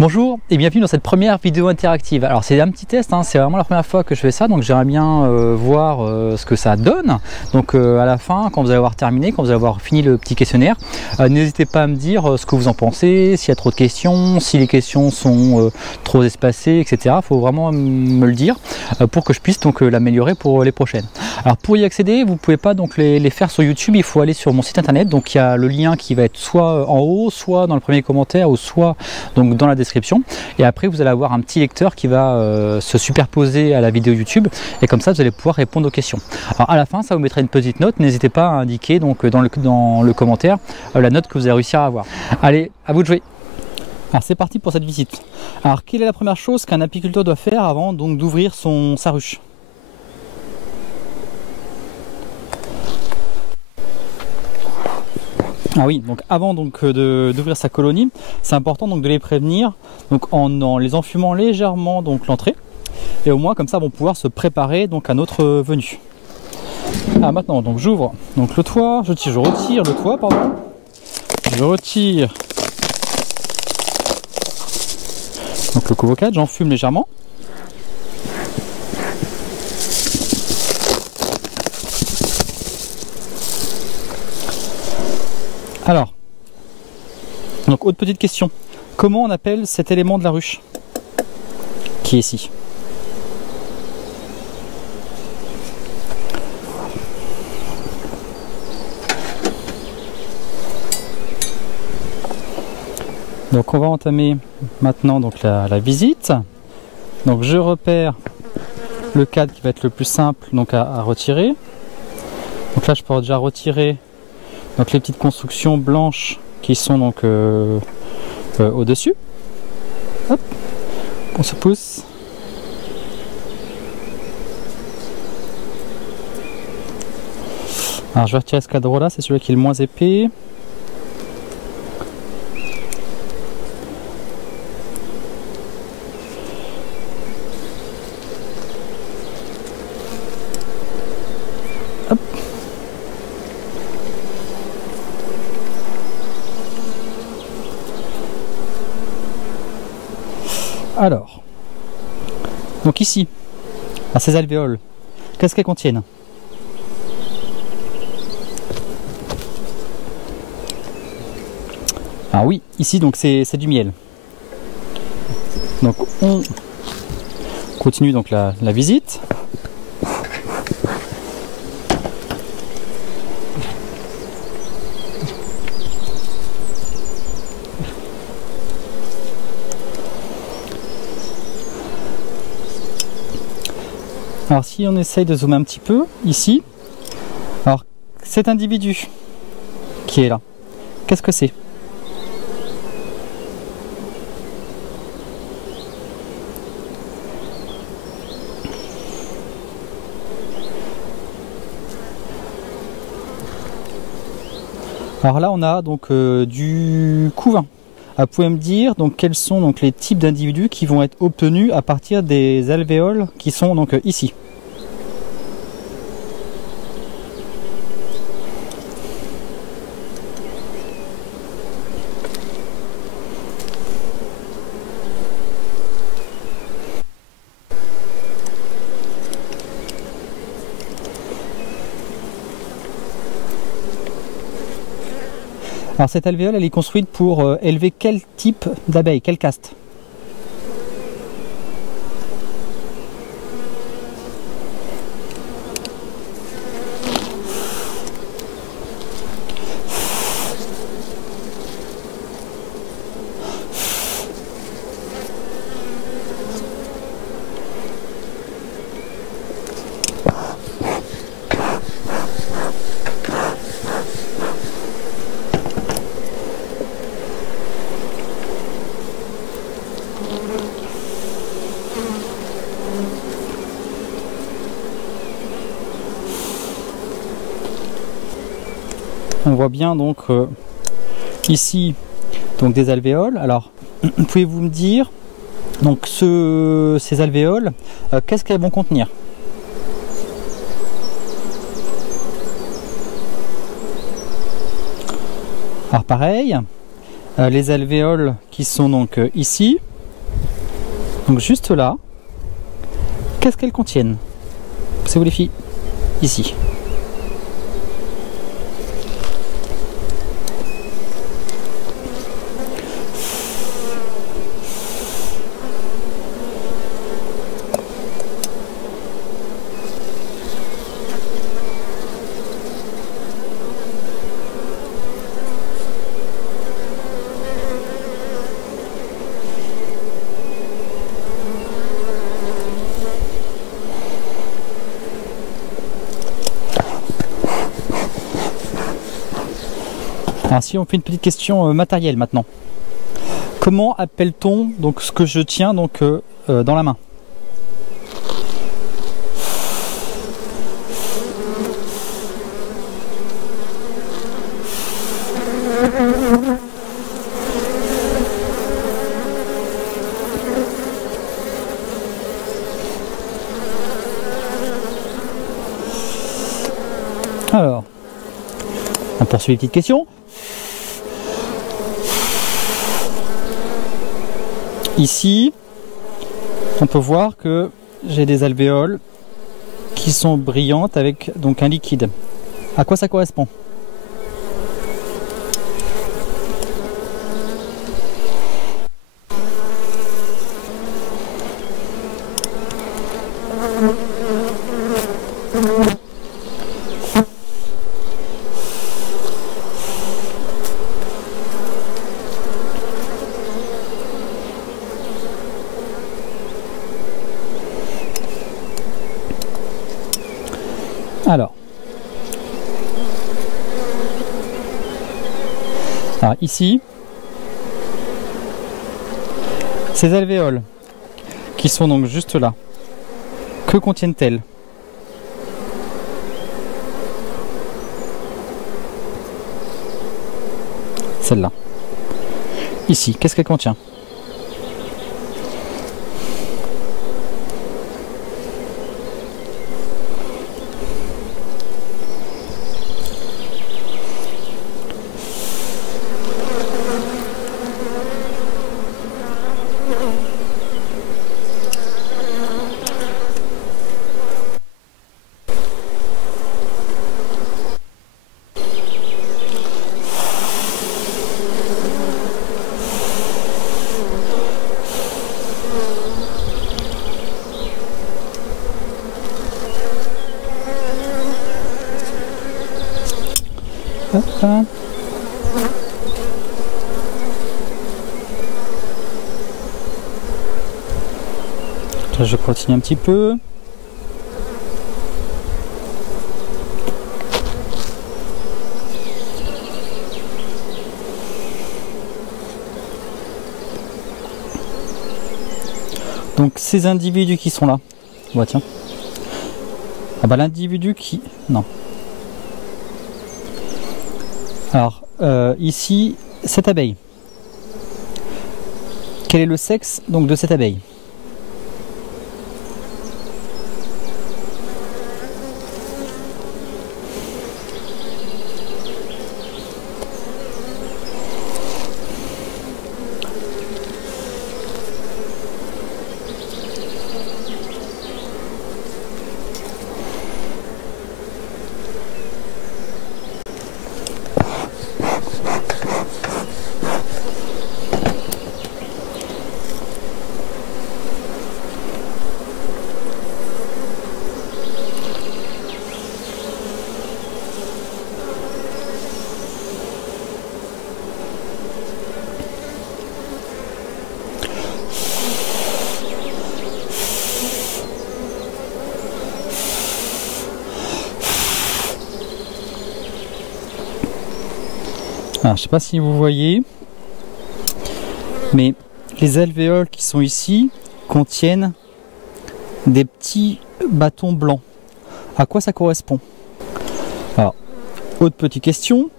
Bonjour et bienvenue dans cette première vidéo interactive. Alors c'est un petit test, hein, c'est vraiment la première fois que je fais ça, donc j'aimerais bien voir ce que ça donne. Donc à la fin, quand vous allez avoir terminé, quand vous allez avoir fini le petit questionnaire, n'hésitez pas à me dire ce que vous en pensez, s'il y a trop de questions, si les questions sont trop espacées, etc. Il faut vraiment me le dire pour que je puisse donc l'améliorer pour les prochaines. Alors pour y accéder, vous ne pouvez pas donc les faire sur YouTube, il faut aller sur mon site internet. Donc il y a le lien qui va être soit en haut, soit dans le premier commentaire, ou soit donc dans la description. Et après vous allez avoir un petit lecteur qui va se superposer à la vidéo YouTube, et comme ça vous allez pouvoir répondre aux questions. Alors à la fin ça vous mettra une petite note, n'hésitez pas à indiquer donc dans le commentaire la note que vous avez réussi à avoir. Allez, à vous de jouer. Alors c'est parti pour cette visite. Alors quelle est la première chose qu'un apiculteur doit faire avant donc d'ouvrir sa ruche? Ah oui, donc avant donc d'ouvrir sa colonie, c'est important donc de les prévenir donc en les enfumant légèrement donc l'entrée, et au moins comme ça vont pouvoir se préparer donc à notre venue. Ah maintenant donc j'ouvre donc le toit, je retire le toit pardon, je retire donc le couvre-cadre, j'enfume légèrement. Alors, donc autre petite question, comment on appelle cet élément de la ruche qui est ici? Donc on va entamer maintenant donc la visite. Donc je repère le cadre qui va être le plus simple donc à retirer. Donc là je peux déjà retirer donc les petites constructions blanches qui sont donc au-dessus. Hop, on se pousse. Alors je vais retirer ce cadre là, c'est celui qui est le moins épais. Hop. Alors, donc ici, à ces alvéoles, qu'est-ce qu'elles contiennent? Ah oui, ici donc c'est du miel. Donc on continue donc la visite. Alors si on essaye de zoomer un petit peu, ici, alors cet individu qui est là, qu'est-ce que c'est? Alors là on a donc du couvain. Vous pouvez me dire donc quels sont donc les types d'individus qui vont être obtenus à partir des alvéoles qui sont donc ici. Alors cette alvéole, elle est construite pour élever quel type d'abeille, quelle caste? On voit bien donc ici donc des alvéoles. Alors pouvez-vous me dire donc ces alvéoles, qu'est-ce qu'elles vont contenir? Alors pareil, les alvéoles qui sont donc ici, Donc juste là, qu'est-ce qu'elles contiennent? C'est vous les filles? Ici. Alors si on fait une petite question matérielle maintenant. Comment appelle-t-on donc ce que je tiens donc dans la main? Alors, on poursuit les petites questions. Ici, on peut voir que j'ai des alvéoles qui sont brillantes avec donc un liquide. À quoi ça correspond? Alors ici, ces alvéoles qui sont donc juste là, que contiennent-elles? Celle-là. Ici, qu'est-ce qu'elle contient? Hop là. Là, je continue un petit peu. Donc ces individus qui sont là. Ouais, tiens. Ah bah l'individu qui... Non. Alors, ici, cette abeille. Quel est le sexe donc de cette abeille? Alors, je ne sais pas si vous voyez, mais les alvéoles qui sont ici contiennent des petits bâtons blancs. À quoi ça correspond? Alors, autre petite question.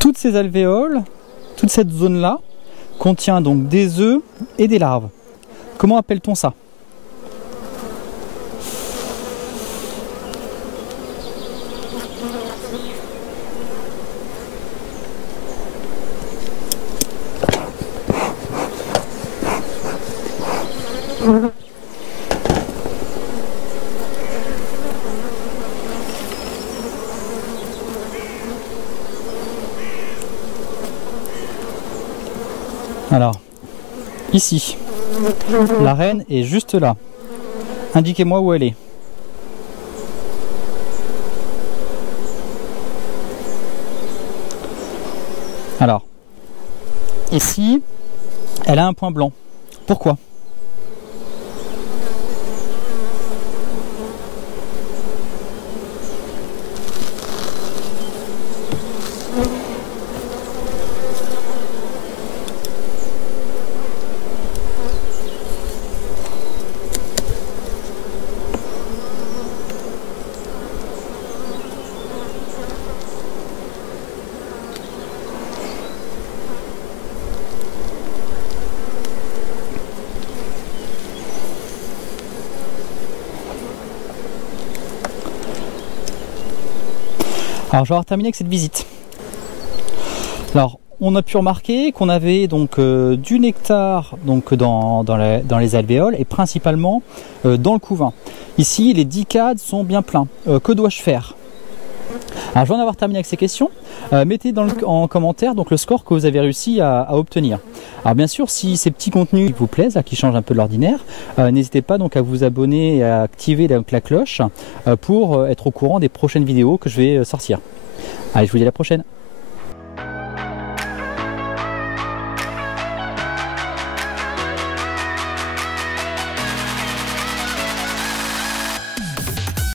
Toutes ces alvéoles, toute cette zone-là, contient donc des œufs et des larves. Comment appelle-t-on ça? Alors, ici, la reine est juste là. Indiquez-moi où elle est. Alors, ici, elle a un point blanc. Pourquoi? Alors je vais avoir terminé avec cette visite. Alors on a pu remarquer qu'on avait donc du nectar donc dans les alvéoles et principalement dans le couvain. Ici les 10 cadres sont bien pleins. Que dois-je faire? Alors je vais en avoir terminé avec ces questions. Mettez en commentaire donc le score que vous avez réussi à obtenir. Alors bien sûr, si ces petits contenus vous plaisent, là, qui changent un peu de l'ordinaire, n'hésitez pas donc à vous abonner et à activer donc la cloche pour être au courant des prochaines vidéos que je vais sortir. Allez, je vous dis à la prochaine.